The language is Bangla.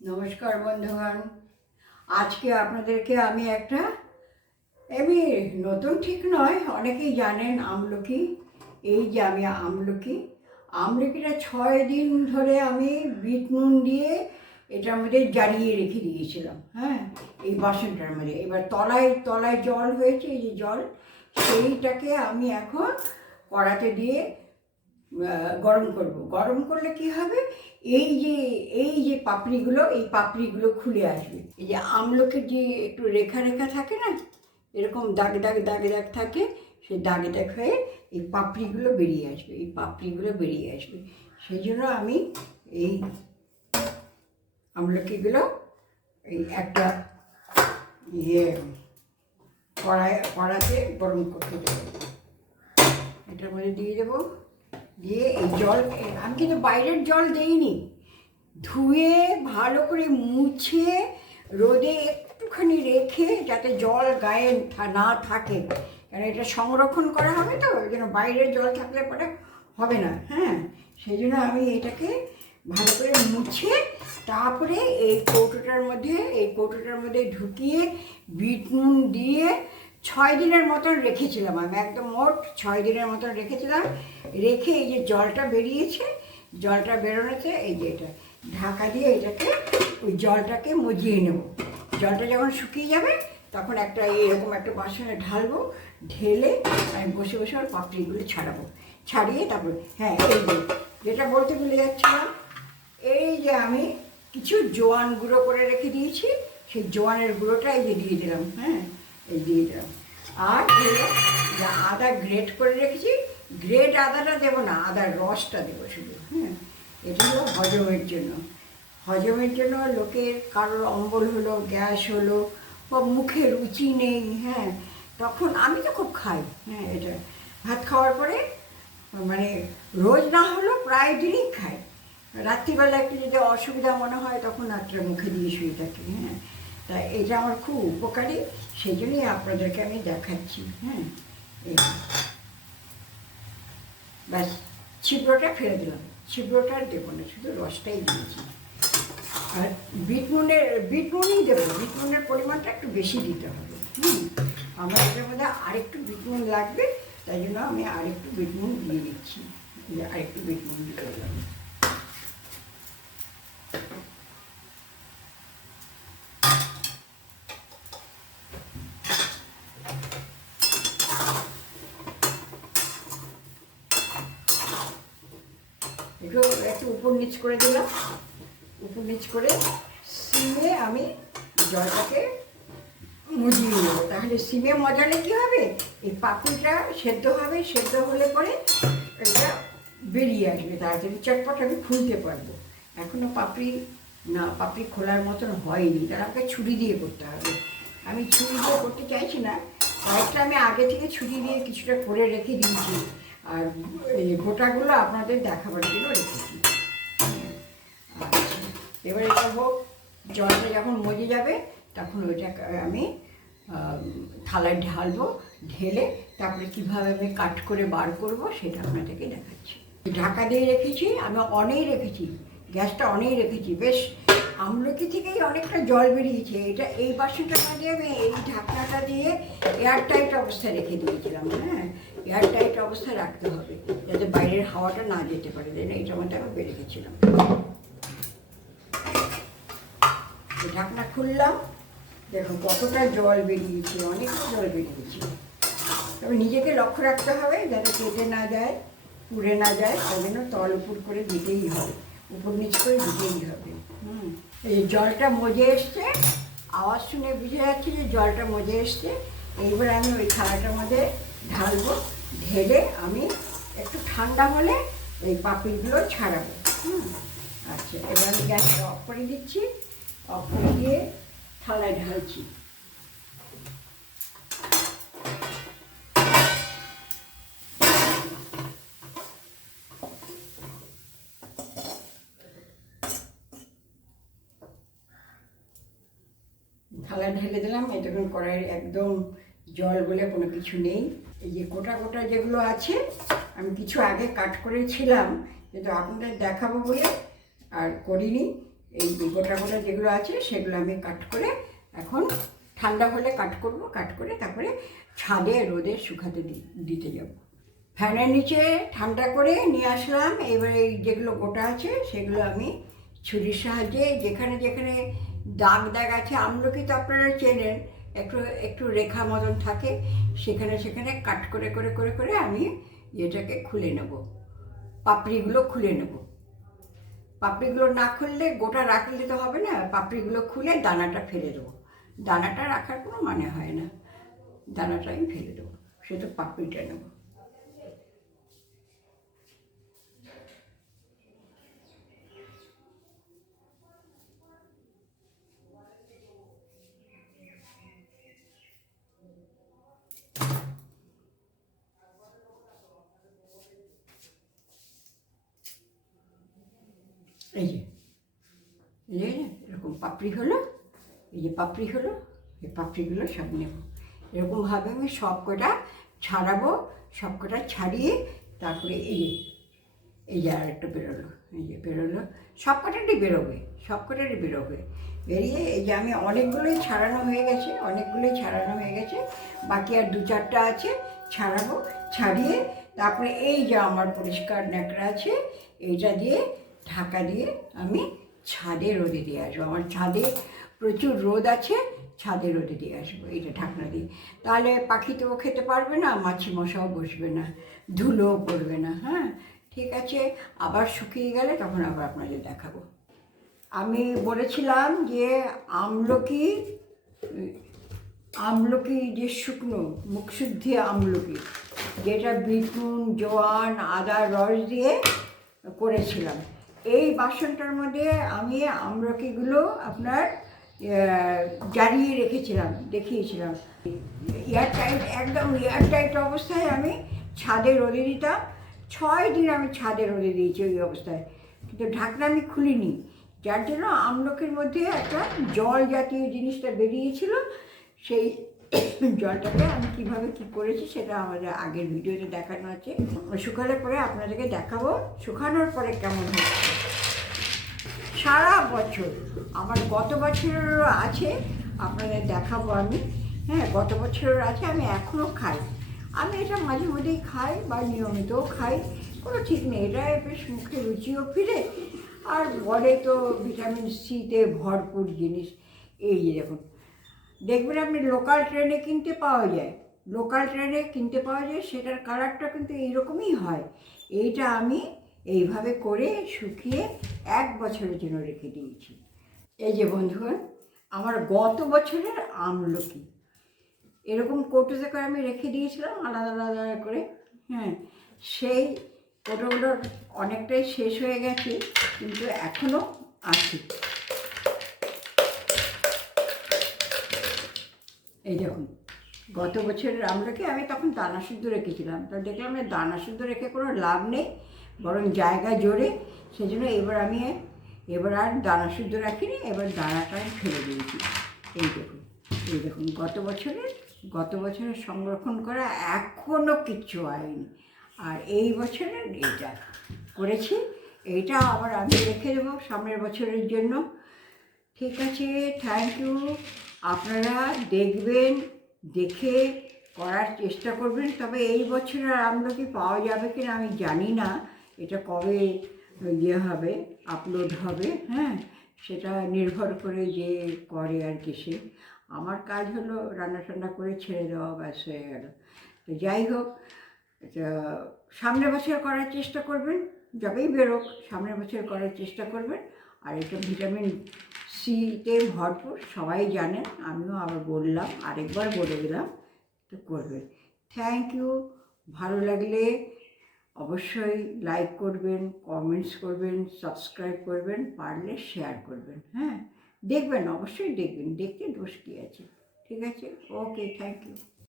নমস্কার বন্ধুগণ। আজকে আপনাদেরকে আমি একটা, এমনি নতুন ঠিক নয়, অনেকেই জানেন আমলকি। এই যে আমি আমলকি, আমলকিটা ছয় দিন ধরে আমি বিট নুন দিয়ে এটার মধ্যে জারিয়ে রেখে দিয়েছিলাম হ্যাঁ এই বাসনটার মধ্যে। এবার তলায় তলায় জল হয়েছে, এই যে জল, সেইটাকে আমি এখন কড়াতে দিয়ে গরম করব। গরম করলে কি হবে? এই যে এই যে পাপড়িগুলো, এই পাপড়িগুলো খুলে আসবে। এই যে আমলকির যে একটু রেখা রেখা থাকে না, এরকম দাগ দাগ দাগ দাগ থাকে, সেই দাগ দাগ হয়ে এই পাপড়িগুলো বেরিয়ে আসবে, এই পাপড়িগুলো বেরিয়ে আসবে। সেই জন্য আমি এই আমলকিগুলো এই একটা ইয়ে কড়াই, কড়াতে গরম করতে দেবো। এটার মধ্যে দিয়ে দেবো দিয়ে এই জল আমি কিন্তু বাইরের জল দেইনি। ধুয়ে, ভালো করে মুছে, রোদে একটুখানি রেখে যাতে জল গায়ে না থাকে। কারণ এটা সংরক্ষণ করা হবে তো, ওই জন্য বাইরের জল থাকলে পরে হবে না হ্যাঁ? সেই জন্য আমি এটাকে ভালো করে মুছে, তারপরে এই কৌটোটার মধ্যে, এই কৌটোটার মধ্যে ঢুকিয়ে, বিট নুন দিয়ে ছয় দিনের মতন রেখেছিলাম আমি, একদম মোট ছয় দিনের মতন রেখেছিলাম। রেখে এই যে জলটা বেরিয়েছে, জলটা বেরোনোতে এই যে এটা, ঢাকা দিয়ে এটাকে, ওই জলটাকে মজিয়ে নেব। জলটা যখন শুকিয়ে যাবে, তখন একটা এরকম একটা বাসনে ঢালবো, ঢেলে আমি বসে বসে ওর পাপড়িগুলো ছাড়াবো। ছাড়িয়ে তারপর হ্যাঁ এই যে, যেটা বলতে ভুলে যাচ্ছিলাম, এই যে আমি কিছু জোয়ান গুঁড়ো করে রেখে দিয়েছি, সেই জোয়ানের গুঁড়োটা এই যে দিয়ে দিলাম হ্যাঁ। এই দিয়ে দিলাম। আর আদা গ্রেট করে রেখেছি গ্রেট আদাটা দেবো না, আদার রসটা দেবো শুধু হ্যাঁ এটা হলো হজমের জন্য। হজমের জন্য লোকের কারোর অম্বল হলো, গ্যাস হলো, বা মুখে রুচি নেই হ্যাঁ? তখন আমি তো খুব খাই হ্যাঁ এটা। ভাত খাওয়ার পরে মানে রোজ না হলেও প্রায় দিনই খাই। রাত্রিবেলা একটু যদি অসুবিধা মনে হয়, তখন রাত্রে মুখে দিয়ে শুয়ে থাকি হ্যাঁ? তা এটা আমার খুব উপকারী, সেই জন্যই আপনাদেরকে আমি দেখাচ্ছি হ্যাঁ। ব্যাস, ছিদ্রটা ফেলে দিলাম। ছিদ্রটা আর দেবো না, শুধু রসটাই দিয়েছি। আর বিট নুনের বিট নুনই দেবো বিট নুনের পরিমাণটা একটু বেশি দিতে হবে, হুম। আমার এটার মধ্যে আরেকটু বিট নুন লাগবে, তাই জন্য আমি আরেকটু বিট নুন দিয়ে দিচ্ছি। আরেকটু বিট নুন দিয়ে দিলাম একটু উপর নিচ করে দিলাম। উপর নিচ করে সিমে আমি জলটাকে মুজিয়ে নেব। তাহলে সিমে মজালে কি হবে? এই পাপড়িটা সেদ্ধ হবে, সেদ্ধ হলে পরে এটা বেরিয়ে আসবে। তাড়াতাড়ি চটপট আমি খুলতে পারব। এখনও পাপড়ি না, পাপড়ি খোলার মতন হয়নি। তার আমাকে ছুরি দিয়ে করতে হবে। আমি ছুরি দিয়ে করতে চাইছি না। কয়েকটা আমি আগে থেকে ছুরি দিয়ে কিছুটা করে রেখে দিয়েছি। আর এই গোটাগুলো আপনাদের দেখাবার জন্য রেখেছি। আচ্ছা এবারে করব জলটা যখন মজে যাবে, তখন ওইটা আমি থালায় ঢালবো, ঢেলে তারপরে কীভাবে আমি কাট করে বার করব সেটা আপনাদেরকে দেখাচ্ছি। ঢাকা দিয়ে রেখেছি, আমি অনেক রেখেছি, গ্যাসটা অনেক রেখেছি, বেশ আমলকি থেকেই অনেকটা জল বেরিয়েছে। এটা এই বাসনটা দিয়ে আমি এই ঢাকনাটা দিয়ে এয়ার টাইট অবস্থায় রেখে দিয়েছিলাম হ্যাঁ? এয়ার টাইট অবস্থায় রাখতে হবে, যাতে বাইরের হাওয়াটা না যেতে পারে দেন এইটার মধ্যে আমি বেড়ে গেছিলাম। এই ঢাকনা খুললাম, দেখো কতটা জল বেরিয়েছে, অনেকটা জল বেরিয়েছে। তবে নিজেকে লক্ষ্য রাখতে হবে, যাতে কেটে না যায়, পুড়ে না যায় তাই জন্য তল উপর করে দিতেই হবে, উপর নিচ করে দিতেই হবে। হুম, এই জলটা মজে এসছে, আওয়াজ শুনে বুঝে যাচ্ছে যে জলটা মজে এসছে, এইবার আমি ওই থালাটার মধ্যে ঢালবো, ঢেলে আমি একটু ঠান্ডা হলে এই পাপড়িগুলো ছাড়াবো। হুম আচ্ছা এবার আমি গ্যাসটা অফ করে দিচ্ছি, অফ করে দিয়ে থালায় ঢালছি। থালায় ঢেলে দিলাম এটা কড়াইয়ের একদম জল বলে কোনো কিছু নেই। এই যে গোটা গোটা যেগুলো আছে, আমি কিছু আগে কাট করেছিলাম, কিন্তু আপনাদের দেখাবো বলে আর করিনি। এই যে গোটা গোটা যেগুলো আছে, সেগুলো আমি কাট করে এখন ঠান্ডা হলে কাট করব কাট করে তারপরে ছাদে, রোদে শুকাতে দিতে যাব। ফ্যানের নিচে ঠান্ডা করে নিয়ে আসলাম। এবার যেগুলো গোটা আছে, সেগুলো আমি ছুরির সাহায্যে যেখানে যেখানে দাগ দাগ আছে, আমলকি তো আপনারা চেনেন একটু একটু রেখা মতন থাকে, সেখানে সেখানে কাট করে করে করে করে আমি এটাকে খুলে নেব। পাপড়িগুলো খুলে নেব। পাপড়িগুলো না খুললে গোটা রাখলে তো হবে না, পাপড়িগুলো খুলে দানাটা ফেলে দেবো। দানাটা রাখার কোনো মানে হয় না। দানাটা আমি ফেলে দেবো। সে তো পাপড়িটা নেব। এই যে এরকম পাপড়ি হলো, এই যে পাপড়ি হলো, এই পাপড়িগুলো সব নেব। এরকমভাবে আমি সব কটা ছাড়াবো, সব কটা ছাড়িয়ে তারপরে এই যে এই যে আর একটা বেরোলো, এই যে বেরোলো। সব কটারই বেরোবে, সব কটারই বেরোবে। বেরিয়ে এই যে আমি অনেকগুলোই ছাড়ানো হয়ে গেছে, অনেকগুলোই ছাড়ানো হয়ে গেছে। বাকি আর দু চারটা আছে, ছাড়াবো, ছাড়িয়ে তারপরে এই যে আমার পরিষ্কার ন্যাকড়া আছে, এইটা দিয়ে ঢাকা দিয়ে আমি ছাদে রোদে দিয়ে আসব। আমার ছাদে প্রচুর রোদ আছে, ছাদে রোদে দিয়ে আসব এটা ঢাকনা দিয়ে। তাহলে পাখি তো খেতে পারবে না মাছি মশাও বসবে না, ধুলোও পড়বে না হ্যাঁ? ঠিক আছে, আবার শুকিয়ে গেলে তখন আবার আপনাদের দেখাবো। আমি বলেছিলাম যে আমলকি আমলকি যে শুকনো, মুখশুদ্ধি আমলকি, যেটা বিটুন, জোয়ান আদার রস দিয়ে করেছিলাম। এই বাসনটার মধ্যে আমি আমলকিগুলো আপনার জারিয়ে রেখেছিলাম, দেখিয়েছিলাম। এয়ার টাইট একদম এয়ার টাইট অবস্থায় আমি ছাদে রোদে দিতাম। ছয় দিন আমি ছাদে রোদে দিয়েছি ওই অবস্থায়। কিন্তু ঢাকনা আমি খুলিনি। যার জন্য আমলকির মধ্যে একটা জল জাতীয় জিনিসটা বেরিয়েছিল। সেই জলটাকে আমি কীভাবে কি করেছি সেটা আমাদের আগের ভিডিওতে দেখানো আছে। শুকানোর পরে আপনাদেরকে দেখাবো, শুকানোর পরে কেমন হচ্ছে সারা বছর, আমার গত বছরেরও আছে, আপনাদের দেখাবো আমি। হ্যাঁ গত বছরের আছে, আমি এখনও খাই। আমি এটা মাঝে মধ্যেই খাই বা নিয়মিতও খাই, কোনো ঠিক নেই। এটা বেশ মুখে রুচিও ফিরে। আর বলে তো ভিটামিন সিতে ভরপুর জিনিস। এই যে দেখুন দেখবেন আপনি লোকাল ট্রেনে কিনতে পাওয়া যায়। লোকাল ট্রেনে কিনতে পাওয়া যায়, সেটার কালারটা কিন্তু এইরকমই হয়। এইটা আমি এইভাবে করে শুকিয়ে এক বছরের জন্য রেখে দিয়েছি। এই যে বন্ধুগণ, আমার গত বছরের আমলকি। এরকম কৌটোতে করে আমি রেখে দিয়েছিলাম, আলাদা আলাদা করে। হ্যাঁ সেই কৌটোগুলোর অনেকটাই শেষ হয়ে গেছে, কিন্তু এখনও আছে। এই দেখুন, গত বছরের আমলকি আমি তখন দানা শুদ্ধ রেখেছিলাম। তো দেখলাম যে দানা শুদ্ধ রেখে কোনো লাভ নেই, বরং জায়গা জোরে। সেই জন্য এবার আমি এবার আর দানা শুদ্ধ রাখিনি, এবার দানাটা আমি ফেলে দিয়েছি। এই দেখুন এই দেখুন, গত বছরের গত বছরের সংরক্ষণ করা এখনও কিচ্ছু হয়নি। আর এই বছরের এইটা করেছি, এইটা আবার আমি রেখে দেবো সামনের বছরের জন্য। ঠিক আছে থ্যাংক ইউ আপনারা দেখবেন, দেখে করার চেষ্টা করবেন, তবে এই বছর বছরের আমলকি পাওয়া যাবে কিনা আমি জানি না। এটা কবে ইয়ে হবে আপলোড হবে হ্যাঁ? সেটা নির্ভর করে যে করে আর কি সে। আমার কাজ হলো রান্না টান্না করে ছেড়ে দেওয়া, ব্যাস হয়ে গেল। তো যাই হোক, এটা সামনের বছর করার চেষ্টা করবেন, যবেই বেরোক, সামনের বছর করার চেষ্টা করবেন। আর এটা ভিটামিন সিতে ভরপুর, সবাই জানেন আমিও আবার বললাম, আরেকবার বলে দিলাম, তো করবেন থ্যাংক ইউ ভালো লাগলে অবশ্যই লাইক করবেন কমেন্টস করবেন সাবস্ক্রাইব করবেন, পারলে শেয়ার করবেন হ্যাঁ? দেখবেন, অবশ্যই দেখবেন, দেখতে দোষ কী আছে? ঠিক আছে? Okay thank you